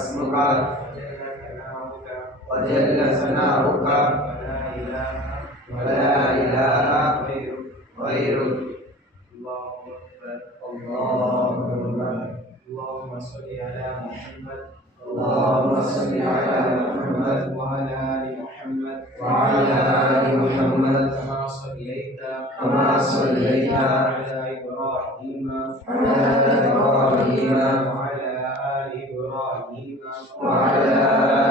اسمك وجل ثناؤك ولا إله غيرك. الله أكبر. اللهم صل على محمد اللهم صل على محمد وعلى آل محمد وعلى آل محمد كما صليت على على إبراهيم إبراهيم وعلى آل إبراهيم وعلى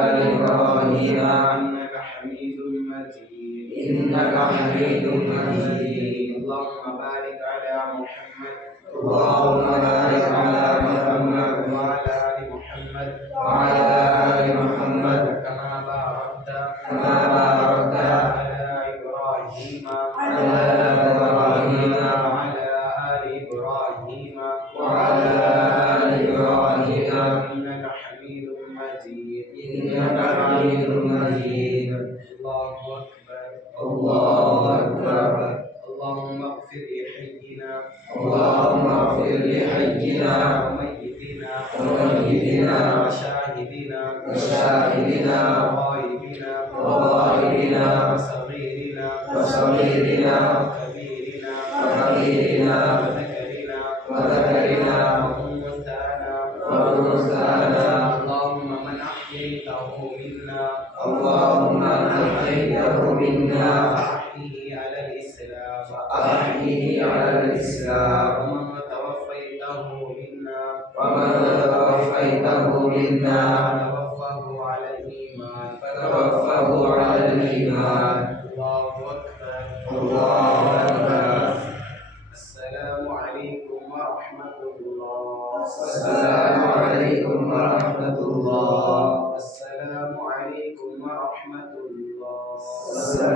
آل إبراهيم إنك حميد مجيد. إنك حميد مجيد. اللهم بارك على محمد اللهم بارك على محمد وعلى آل محمد وعلى آل محمد كما باركت باركت على إبراهيم على إبراهيم وعلى آل إبراهيم وعلى آل إبراهيم إنك حميد مجيد. إنك حميد مجيد. الله أكبر. الله أكبر. اللهم اغفر لحينا اللهم اغفر لحينا وميتنا وميتنا وشاهدنا وشاهدنا وغائبنا وغائبنا وصغيرنا وصغيرنا وكبيرنا وكبيرنا وذكرنا وذكرنا وأنثانا وأنثانا. اللهم من أحييته منا اللهم من أحييته منا فأحيه على الإسلام فأحيه على الإسلام. ومن توفيته منا ومن توفيته منا فتوفه على الإيمان. فتوفه على الإيمان. الله أكبر. الله أكبر. السلام عليكم ورحمة الله. السلام عليكم ورحمة الله. السلام عليكم ورحمة الله. السلام